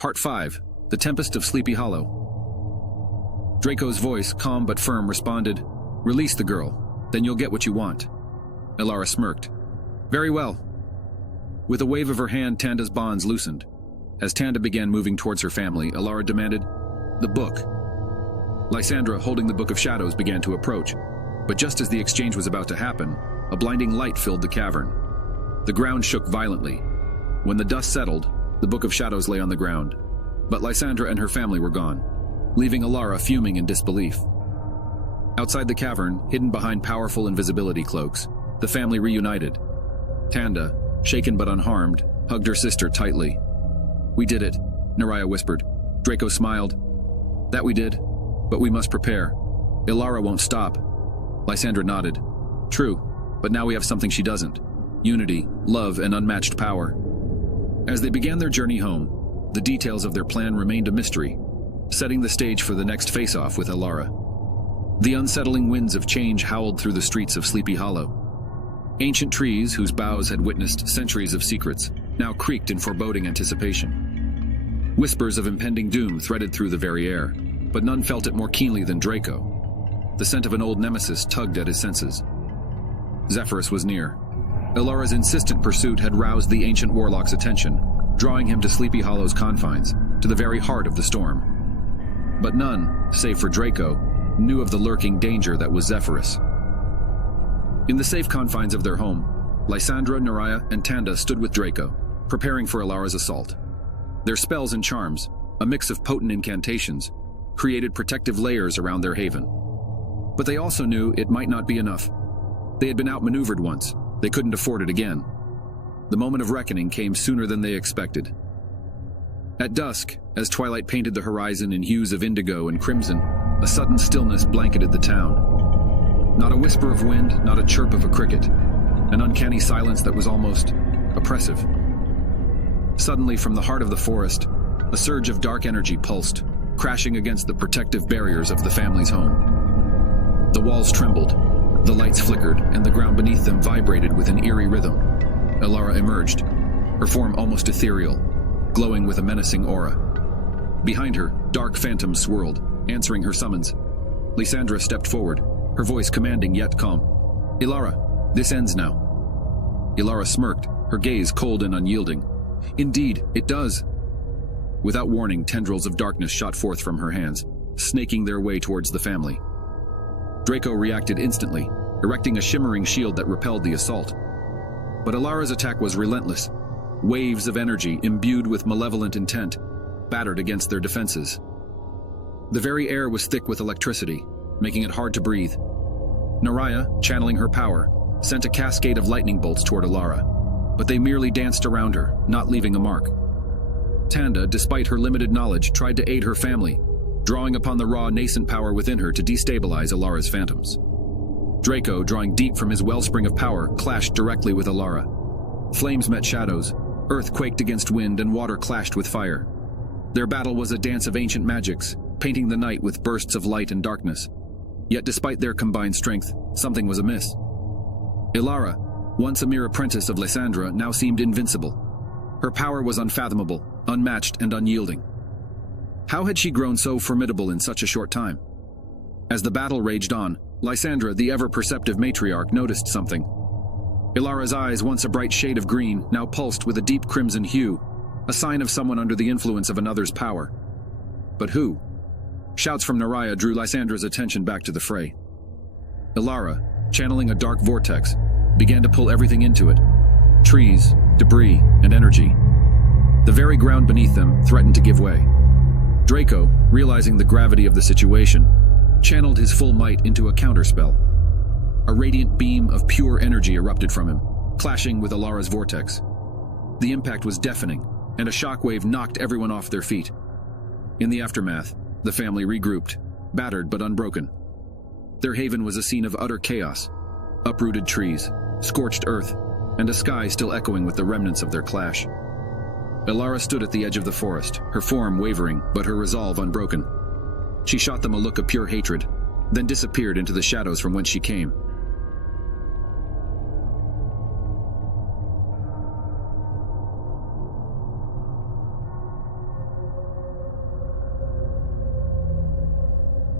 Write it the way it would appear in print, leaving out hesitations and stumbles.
Part 5. The Tempest of Sleepy Hollow. Draco's voice, calm but firm, responded, "Release the girl, then you'll get what you want." Elara smirked. "Very well." With a wave of her hand, Tanda's bonds loosened. As Tanda began moving towards her family, Elara demanded, "The book." Lysandra, holding the Book of Shadows, began to approach, but just as the exchange was about to happen, a blinding light filled the cavern. The ground shook violently. When the dust settled, the Book of Shadows lay on the ground, but Lysandra and her family were gone, leaving Elara fuming in disbelief. Outside the cavern, hidden behind powerful invisibility cloaks, the family reunited. Tanda, shaken but unharmed, hugged her sister tightly. "We did it," Naraya whispered. Draco smiled. "That we did, but we must prepare. Elara won't stop." Lysandra nodded. "True, but now we have something she doesn't. Unity, love, and unmatched power." As they began their journey home, the details of their plan remained a mystery, setting the stage for the next face-off with Elara. The unsettling winds of change howled through the streets of Sleepy Hollow. Ancient trees, whose boughs had witnessed centuries of secrets, now creaked in foreboding anticipation. Whispers of impending doom threaded through the very air, but none felt it more keenly than Draco. The scent of an old nemesis tugged at his senses. Zephyrus was near. Elara's insistent pursuit had roused the ancient Warlock's attention, drawing him to Sleepy Hollow's confines, to the very heart of the storm. But none, save for Draco, knew of the lurking danger that was Zephyrus. In the safe confines of their home, Lysandra, Naraya, and Tanda stood with Draco, preparing for Elara's assault. Their spells and charms, a mix of potent incantations, created protective layers around their haven. But they also knew it might not be enough. They had been outmaneuvered once. They couldn't afford it again. The moment of reckoning came sooner than they expected. At dusk, as twilight painted the horizon in hues of indigo and crimson, a sudden stillness blanketed the town. Not a whisper of wind, not a chirp of a cricket. An uncanny silence that was almost oppressive. Suddenly, from the heart of the forest, a surge of dark energy pulsed, crashing against the protective barriers of the family's home. The walls trembled, the lights flickered, and the ground beneath them vibrated with an eerie rhythm. Elara emerged, her form almost ethereal, glowing with a menacing aura. Behind her, dark phantoms swirled, answering her summons. Lysandra stepped forward, her voice commanding yet calm. "Elara, this ends now." Elara smirked, her gaze cold and unyielding. "Indeed, it does." Without warning, tendrils of darkness shot forth from her hands, snaking their way towards the family. Draco reacted instantly, erecting a shimmering shield that repelled the assault. But Elara's attack was relentless. Waves of energy, imbued with malevolent intent, battered against their defenses. The very air was thick with electricity, making it hard to breathe. Naraya, channeling her power, sent a cascade of lightning bolts toward Elara, but they merely danced around her, not leaving a mark. Tanda, despite her limited knowledge, tried to aid her family, drawing upon the raw, nascent power within her to destabilize Elara's phantoms. Draco, drawing deep from his wellspring of power, clashed directly with Elara. Flames met shadows, earth quaked against wind, and water clashed with fire. Their battle was a dance of ancient magics, painting the night with bursts of light and darkness. Yet despite their combined strength, something was amiss. Elara, once a mere apprentice of Lysandra, now seemed invincible. Her power was unfathomable, unmatched, and unyielding. How had she grown so formidable in such a short time? As the battle raged on, Lysandra, the ever-perceptive matriarch, noticed something. Elara's eyes, once a bright shade of green, now pulsed with a deep crimson hue, a sign of someone under the influence of another's power. But who? Shouts from Naraya drew Lysandra's attention back to the fray. Elara, channeling a dark vortex, began to pull everything into it. Trees, debris, and energy. The very ground beneath them threatened to give way. Draco, realizing the gravity of the situation, channeled his full might into a counterspell. A radiant beam of pure energy erupted from him, clashing with Elara's vortex. The impact was deafening, and a shockwave knocked everyone off their feet. In the aftermath, the family regrouped, battered but unbroken. Their haven was a scene of utter chaos, uprooted trees, scorched earth, and a sky still echoing with the remnants of their clash. Elara stood at the edge of the forest, her form wavering, but her resolve unbroken. She shot them a look of pure hatred, then disappeared into the shadows from whence she came,